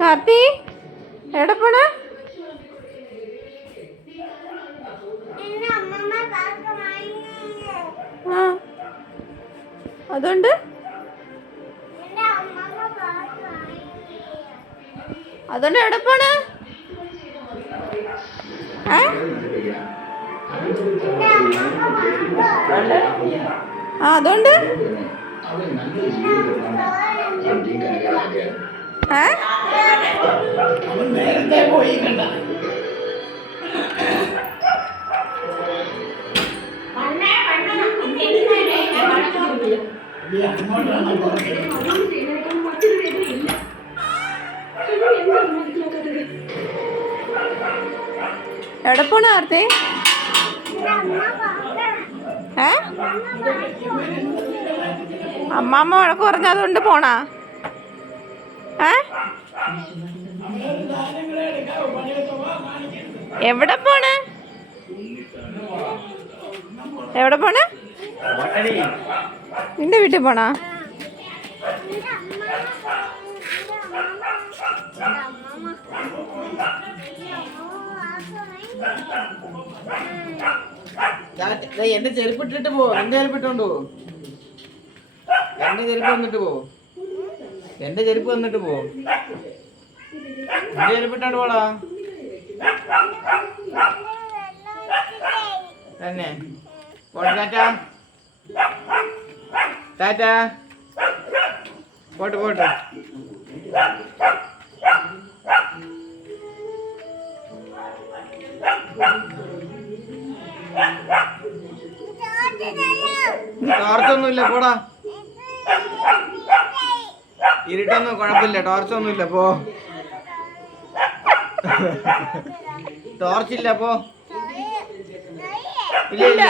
കാർത്തി എവിടെ പോണ? ആ അതുകൊണ്ട് അതുകൊണ്ട് എവിടെ പോണ? ആ അതുകൊണ്ട് എവിടെ പോണ ആർത്തി? ഏ? അമ്മാമ്മ വഴക്ക് പറഞ്ഞ അതുകൊണ്ട് പോണാ? എവിടെ പോണ്? എവിടെ പോണ്? നിന്റെ വീട്ടിൽ പോണോ? എന്റെ ചെരുപ്പിട്ടിട്ട് പോ. എന്റെ ചെരുപ്പിട്ടുണ്ടോ എന്റെ ചെരുപ്പ് വന്നിട്ട് പോ. എന്റെ ചെരുപ്പ് വന്നിട്ട് പോ. എന്റെ ചെരുപ്പ് ഇട്ടോണ്ട് പോടാ. തന്നെ. പോട്ടെ ടാറ്റാ. ടാറ്റാ. പോട്ടെ പോട്ടെ. ഒന്നുമില്ല പോടാ. ഇരുട്ടൊന്നും കുഴപ്പമില്ല ടോർച്ചൊന്നുമില്ല പോ. ടോർച്ചില്ല പോ. ഇല്ല ഇല്ല.